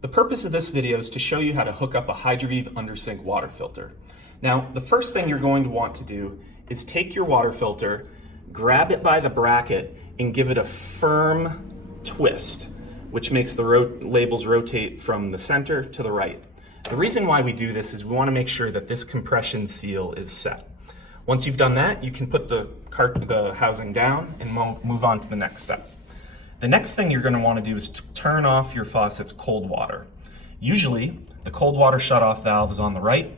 The purpose of this video is to show you how to hook up a Hydroviv Undersink Water Filter. Now, the first thing you're going to want to do is take your water filter, grab it by the bracket, and give it a firm twist, which makes the labels rotate from the center to the right. The reason why we do this is we want to make sure that this compression seal is set. Once you've done that, you can put the housing down and move on to the next step. The next thing you're going to want to do is turn off your faucet's cold water. Usually, the cold water shutoff valve is on the right,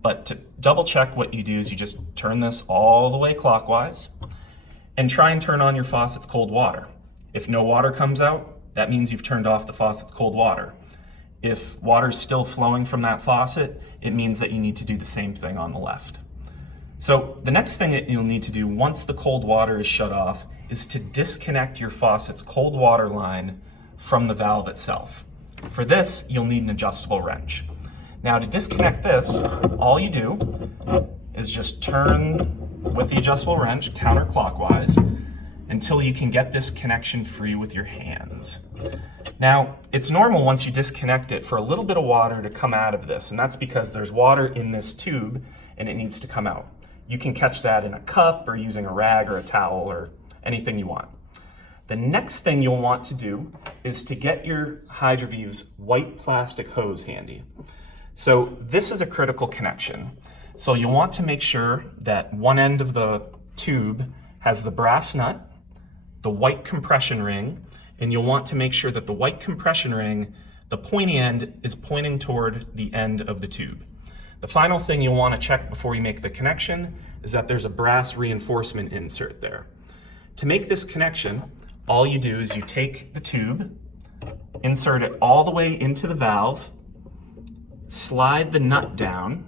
but to double check, what you do is you just turn this all the way clockwise and try and turn on your faucet's cold water. If no water comes out, that means you've turned off the faucet's cold water. If water's still flowing from that faucet, it means that you need to do the same thing on the left. So the next thing that you'll need to do once the cold water is shut off is to disconnect your faucet's cold water line from the valve itself. For this, you'll need an adjustable wrench. Now, to disconnect this, all you do is just turn with the adjustable wrench counterclockwise until you can get this connection free with your hands. Now, it's normal once you disconnect it for a little bit of water to come out of this, and that's because there's water in this tube and it needs to come out. You can catch that in a cup or using a rag or a towel or anything you want. The next thing you'll want to do is to get your Hydroviv's white plastic hose handy. So this is a critical connection. So you'll want to make sure that one end of the tube has the brass nut, the white compression ring, and you'll want to make sure that the white compression ring, the pointy end, is pointing toward the end of the tube. The final thing you'll want to check before you make the connection is that there's a brass reinforcement insert there. To make this connection, all you do is you take the tube, insert it all the way into the valve, slide the nut down,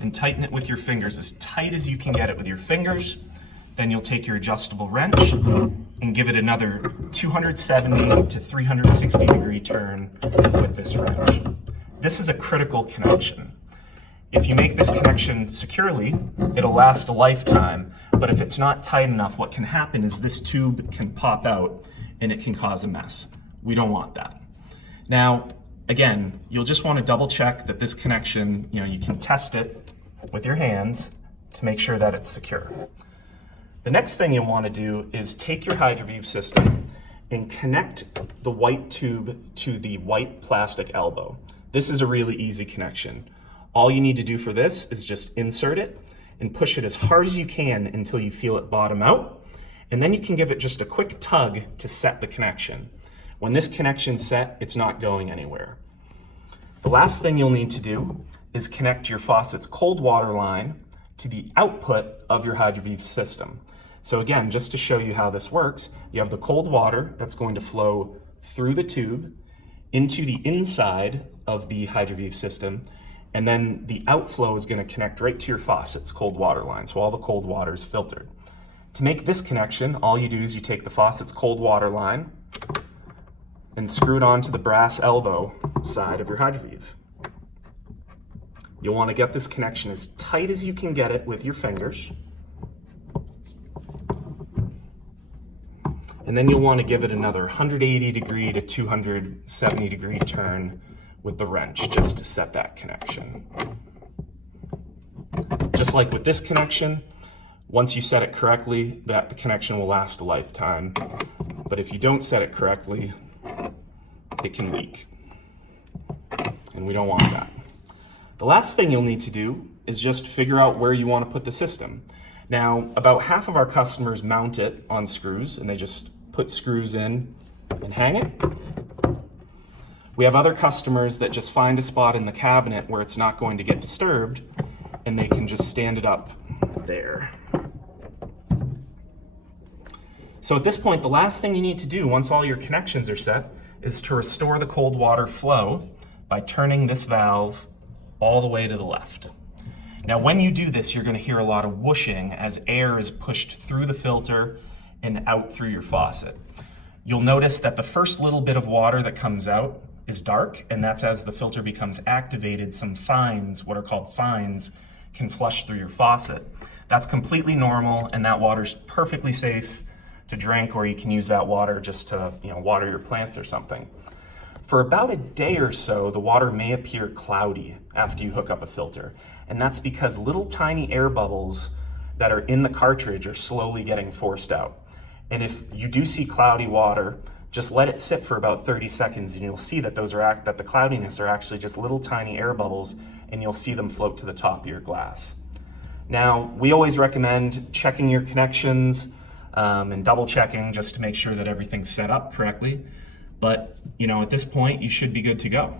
and tighten it with your fingers as tight as you can get it with your fingers. Then you'll take your adjustable wrench and give it another 270 to 360 degree turn with this wrench. This is a critical connection. If you make this connection securely, it'll last a lifetime, but if it's not tight enough, what can happen is this tube can pop out and it can cause a mess. We don't want that. Now, again, you'll just want to double check that this connection, you can test it with your hands to make sure that it's secure. The next thing you'll want to do is take your Hydroviv system and connect the white tube to the white plastic elbow. This is a really easy connection. All you need to do for this is just insert it and push it as hard as you can until you feel it bottom out, and then you can give it just a quick tug to set the connection. When this connection's set, it's not going anywhere. The last thing you'll need to do is connect your faucet's cold water line to the output of your Hydroviv system. So again, just to show you how this works, you have the cold water that's going to flow through the tube into the inside of the Hydroviv system, and then the outflow is going to connect right to your faucet's cold water line, so all the cold water is filtered. To make this connection, all you do is you take the faucet's cold water line and screw it onto the brass elbow side of your Hydroviv. You'll want to get this connection as tight as you can get it with your fingers. And then you'll want to give it another 180 degree to 270 degree turn with the wrench just to set that connection. Just like with this connection, once you set it correctly, the connection will last a lifetime. But if you don't set it correctly, it can leak. And we don't want that. The last thing you'll need to do is just figure out where you want to put the system. Now, about half of our customers mount it on screws, and they just put screws in and hang it. We have other customers that just find a spot in the cabinet where it's not going to get disturbed, and they can just stand it up there. So at this point, the last thing you need to do once all your connections are set is to restore the cold water flow by turning this valve all the way to the left. Now, when you do this, you're going to hear a lot of whooshing as air is pushed through the filter and out through your faucet. You'll notice that the first little bit of water that comes out is dark, and that's as the filter becomes activated, some fines, what are called fines, can flush through your faucet. That's completely normal, and that water's perfectly safe to drink, or you can use that water just to, water your plants or something. For about a day or so, the water may appear cloudy after you hook up a filter. And that's because little tiny air bubbles that are in the cartridge are slowly getting forced out. And if you do see cloudy water, just let it sit for about 30 seconds and you'll see that that the cloudiness are actually just little tiny air bubbles, and you'll see them float to the top of your glass. Now, we always recommend checking your connections and double checking just to make sure that everything's set up correctly. But, at this point, you should be good to go.